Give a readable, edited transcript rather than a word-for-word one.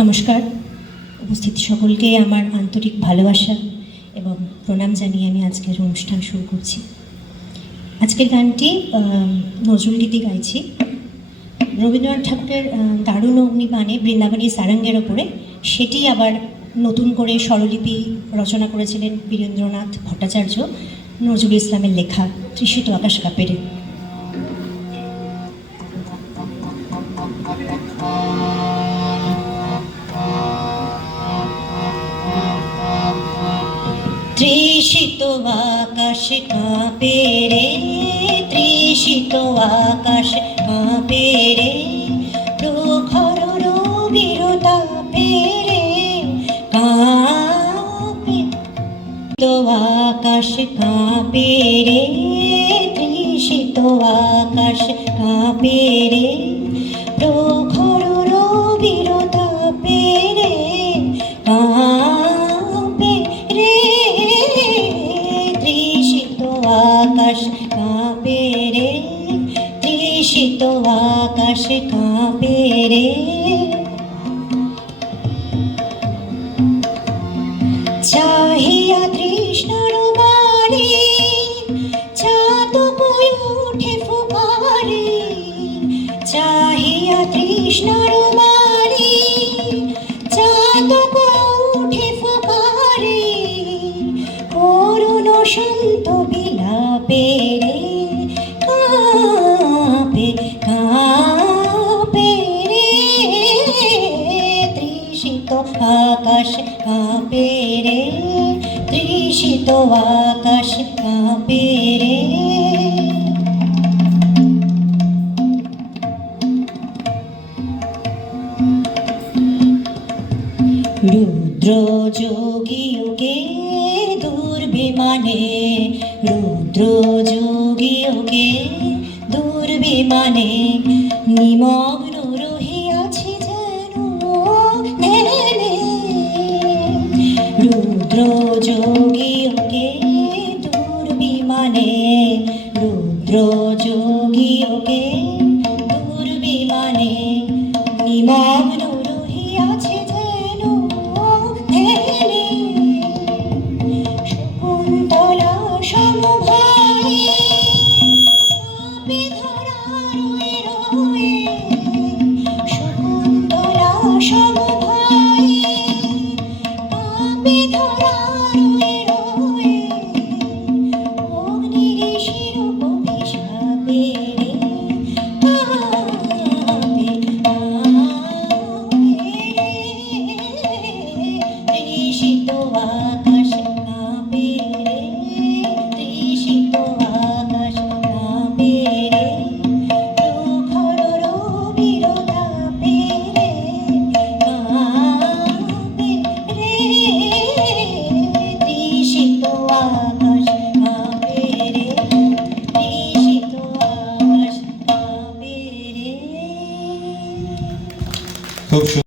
নমস্কার, উপস্থিত সকলকে আমার আন্তরিক ভালোবাসা এবং প্রণাম জানিয়ে আমি আজকের অনুষ্ঠান শুরু করছি। আজকের গানটি নজরুলগীতি গাইছি। রবীন্দ্রনাথ ঠাকুরের দারুণ অগ্নিবাণে বৃন্দাবনী সারাঙ্গের ওপরে, সেটি আবার নতুন করে স্বরলিপি রচনা করেছিলেন বীরেন্দ্রনাথ ভট্টাচার্য, নজরুল ইসলামের লেখা তৃষিত আকাশ কাপেরে। তৃষিত আকাশ কাঁপে রে, তৃষিত আকাশ কাঁপে রে, প্রখর রবির তাপে রে কাঁপে। আকাশ কাঁপে রে, তৃষিত আকাশ কাঁপে রে, প্রখর রবির তাপে রে কাঁপে রে, তৃষিত আকাশ কাঁপে রে, তৃষিত আকাশ কাঁপে রে। চাহিয়া তৃষ্ণার বাণী চাতক উঠে ফুকারে, চাহিয়া তৃষ্ণার বাণী চাতক উঠে ফুকারে, করুণ শান্ত বিলাপে রে কাঁপে কাঁপে রে, তৃষিত আকাশ কাঁপে রে, তৃষিত আকাশ কাঁপে রে। রুদ্র যোগীকে দুর্বিমানে, রুদ্র যোগীকে দুর্বিমানে, নিমগ্ন রহিয়াছি যেন ধ্যানে। রুদ্র যোগীকে দুর্বিমানে, রুদ্র যোগীকে দুর্বিমানে, নিমগ্ন রহিয়াছি যেন ধ্যানে। শকুন্তলা সমভাবে কাঁপে ধরা রয়ে রয়ে, শকুন্তলা সমভাবে কাঁপে ধরা রয়ে রয়ে, অগ্নিঋষির অভিশাপে রে কাঁপে কাঁপে রে, তৃষিত আকাশ কাঁপে রে, তৃষিত আকাশ কাঁপে রে, প্রখর রবির তাপে রে কাঁপে রে, তৃষিত আকাশ কাঁপে রে, তৃষিত আকাশ কাঁপে রে। খুব